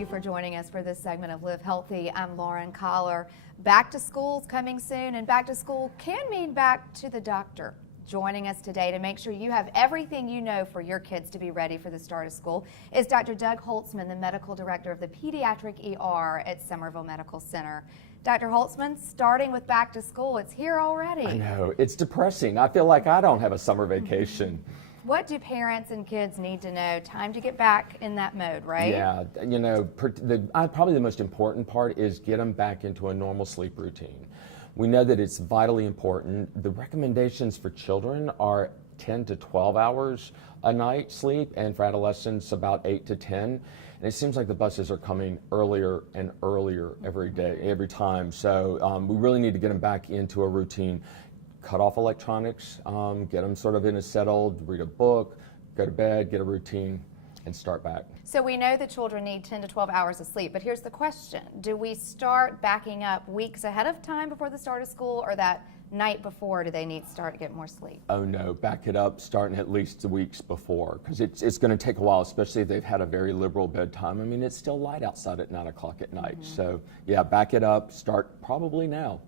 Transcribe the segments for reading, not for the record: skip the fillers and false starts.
you for joining us for this segment of Live Healthy. I'm Lauren Collar. Back to school's coming soon, and back to school can mean back to the doctor. Joining us today to make sure you have everything you know for your kids to be ready for the start of school is Dr. Doug Holtzman, the medical director of the pediatric ER at Somerville Medical Center. Dr. Holtzman, starting with back to school, it's here already. I know, it's depressing. I feel like I don't have a summer vacation. What do parents and kids need to know? Time to get back in that mode, right? Yeah, you know, probably the most important part is get them back into a normal sleep routine. We know that it's vitally important. The recommendations for children are 10 to 12 hours a night sleep, and for adolescents about 8 to 10. And it seems like the buses are coming earlier and earlier every day, every time. So we really need to get them back into a routine. Cut off electronics, get them sort of in a settled, read a book, go to bed, get a routine, and start back. So we know that children need 10 to 12 hours of sleep, but here's the question. Do we start backing up weeks ahead of time before the start of school, or that night before do they need to start to get more sleep? Oh no, back it up starting at least the weeks before, because it's going to take a while, especially if they've had a very liberal bedtime. I mean, it's still light outside at 9 o'clock at night. So yeah, back it up, start probably now.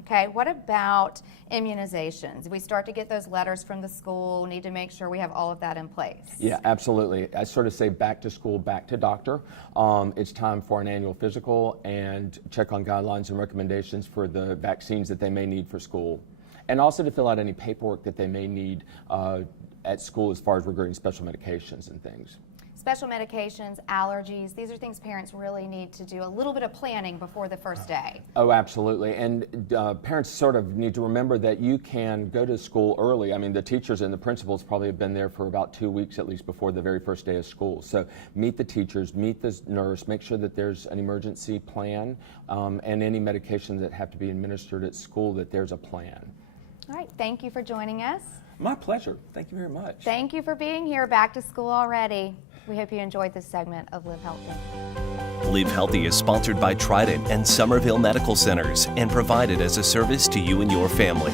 Okay, what about immunizations? We start to get those letters from the school, need to make sure we have all of that in place. Yeah, absolutely. I sort of say back to school, back to doctor. It's time for an annual physical and check on guidelines and recommendations for the vaccines that they may need for school. And also to fill out any paperwork that they may need at school as far as regarding special medications and things. Special medications, allergies, these are things parents really need to do a little bit of planning before the first day. Oh, absolutely. And parents sort of need to remember that you can go to school early. I mean, the teachers and the principals probably have been there for about 2 weeks at least before the very first day of school. So meet the teachers, meet the nurse, make sure that there's an emergency plan, and any medications that have to be administered at school, that there's a plan. All right, thank you for joining us. My pleasure. Thank you very much. Thank you for being here. Back to school already. We hope you enjoyed this segment of Live Healthy. Live Healthy is sponsored by Trident and Somerville Medical Centers and provided as a service to you and your family.